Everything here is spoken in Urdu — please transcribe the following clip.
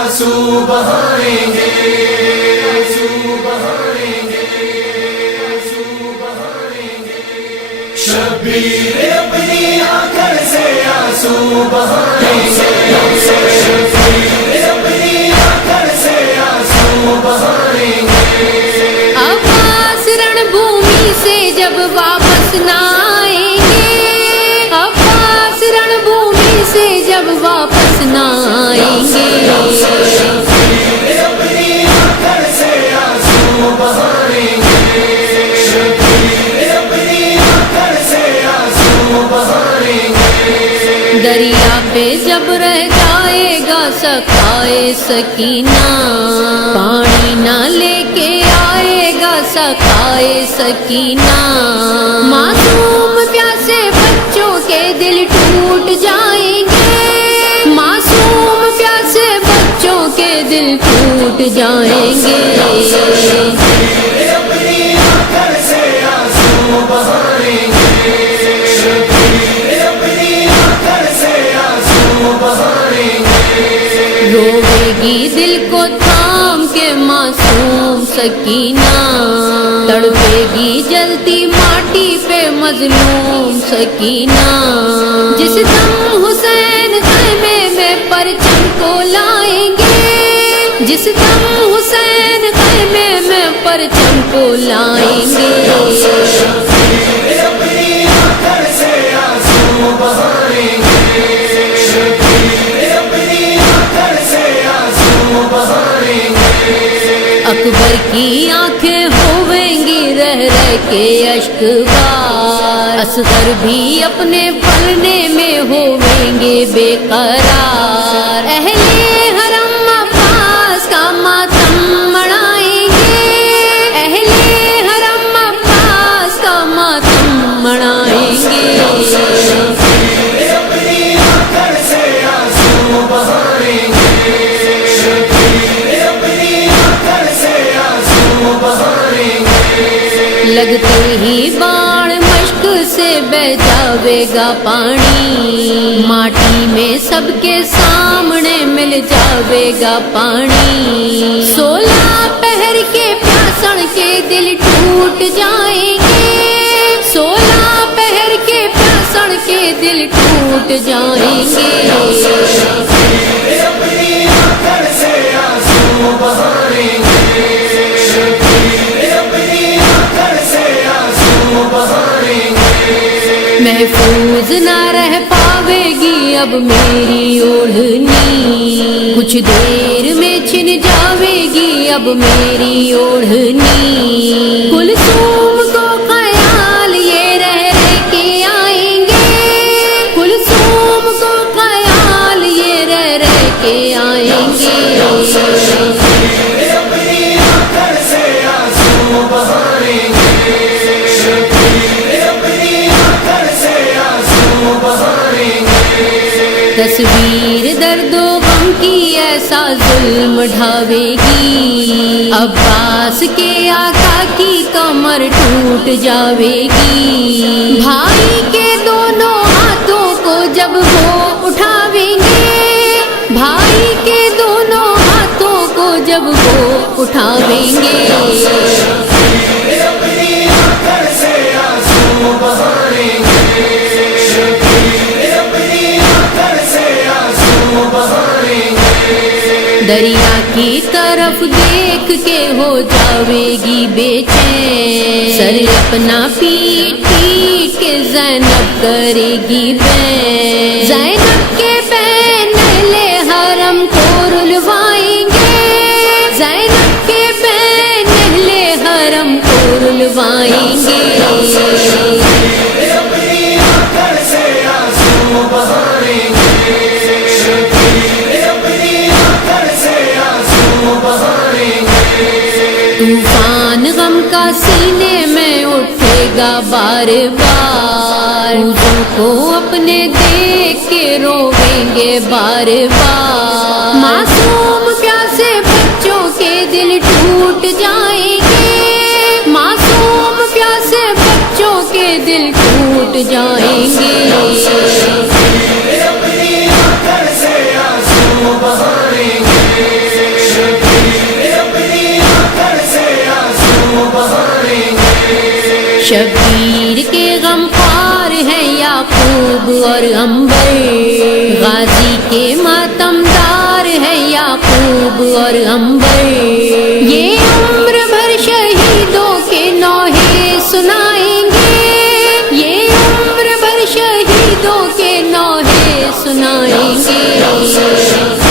آنسو بہائیں گے، آنسو بہائیں گے، آنسو بہائیں گے، شبیر اپنی آنکھوں سے آنسو بہائیں گے، شبیر اپنی آنکھوں سے آنسو بہائیں گے۔ عباس رن بھومی سے جب واپس نہ آئیں گے، عباس رن بھومی سے جب واپس نہ آئیں گے، شبیر اپنی آنکھوں سے آنسو بہائیں گے، شبیر اپنی آنکھوں سے آنسو بہائیں گے۔ دریا پہ جب رہ جائے گا سقائے سکینہ، پانی نہ لے کے آئے گا سقائے سکینہ، معصوم پیاسے بچوں کے دل ٹوٹ جائیں گے، معصوم پیاسے بچوں کے دل ٹوٹ جائیں گے۔ شبیر اپنی آنکھوں سے آنسو بہائیں گے، شبیر اپنی آنکھوں سے آنسو بہائیں گے۔ روے گی دل کو تھام کے معصوم سکینہ، تڑپے گی جلتی ماٹی پہ مظلوم سکینہ، جس دم حسین خیمے میں پرچم کو لائیں گے، جس دم حسین خیمے میں پرچم کو لائیں گے۔ شبیر اپنی آنکھوں سے آنسو بہائیں گے، شبیر اپنی آنکھوں سے آنسو بہائیں گے۔ اکبر کی آنکھیں ہویں گی رہ رہ کے اشک بار، اصغر بھی اپنے پلنے میں ہویں گے بے قرار، اہل حرم عباس کا ماتم منائیں گے، اہل حرم عباس کا ماتم منائیں گے۔ شبیر اپنی آنکھوں سے آنسو بہائیں گے، شبیر اپنی آنکھوں سے آنسو بہائیں گے۔ لگتے ہی باڑ مشک سے بہ جاوے گا پانی، ماٹی میں سب کے سامنے مل جاوے گا پانی، 16 پہر کے پیاسن کے دل ٹوٹ جائیں گے، 16 پہر کے پیاسن کے دل ٹوٹ جائیں گے۔ شبیر اپنی آنکھوں سے آنسو بہائیں گے، شبیر اپنی آنکھوں سے آنسو بہائیں گے۔ محفوظ نہ رہ پاوے گی اب میری اوڑھنی، کچھ دیر میں چھن جاوے گی اب میری اوڑھنی، کلثوم کو خیال یہ رہ رہ کے آئیں گے، کلثوم کو خیال یہ رہ رہ کے آئیں گے۔ شبیر اپنی آنکھوں سے آنسو بہائیں گے، شبیر اپنی آنکھوں سے آنسو بہائیں گے۔ تصویر درد و غم کی ایسا ظلم ڈھاوے گی، عباس کے آقا کی کمر ٹوٹ جاوے گی، بھائی کے دونوں ہاتھوں کو جب وہ اٹھاویں گے، بھائی کے دونوں ہاتھوں کو جب وہ اٹھاویں گے۔ شبیر اپنی آنکھوں سے آنسو بہائیں گے، شبیر اپنی آنکھوں سے آنسو بہائیں گے۔ دریا کی طرف دیکھ کے ہو جاوے گی بے چین، سر اپنا پیٹ پیٹ کے زینب کرے گی بین، زینب کے بین اہل حرم کو رلوائیں گے، زینب کے بین اہل حرم کو رلوائیں گے۔ شبیر اپنی آنکھوں سے آنسو بہائیں گے، شبیر اپنی آنکھوں سے آنسو بہائیں گے۔ طوفان غم کا سینے میں اٹھے گا بار بار، روزوں کو اپنے دیکھ کے رویں گے بار بار، معصوم پیاسے بچوں کے دل ٹوٹ جائیں گے، معصوم پیاسے بچوں کے دل ٹوٹ جائیں گے۔ شبیر اپنی آنکھوں سے آنسو بہائیں گے، شبیر کے غمخوار ہیں یعقوب اور عنبر، غازی کے ماتمدار ہیں یعقوب اور عنبر، یہ عمر بھر شہیدوں کے نوحے سنائیں گے، یہ عمر بھر شہیدوں کے نوحے سنائیں گے۔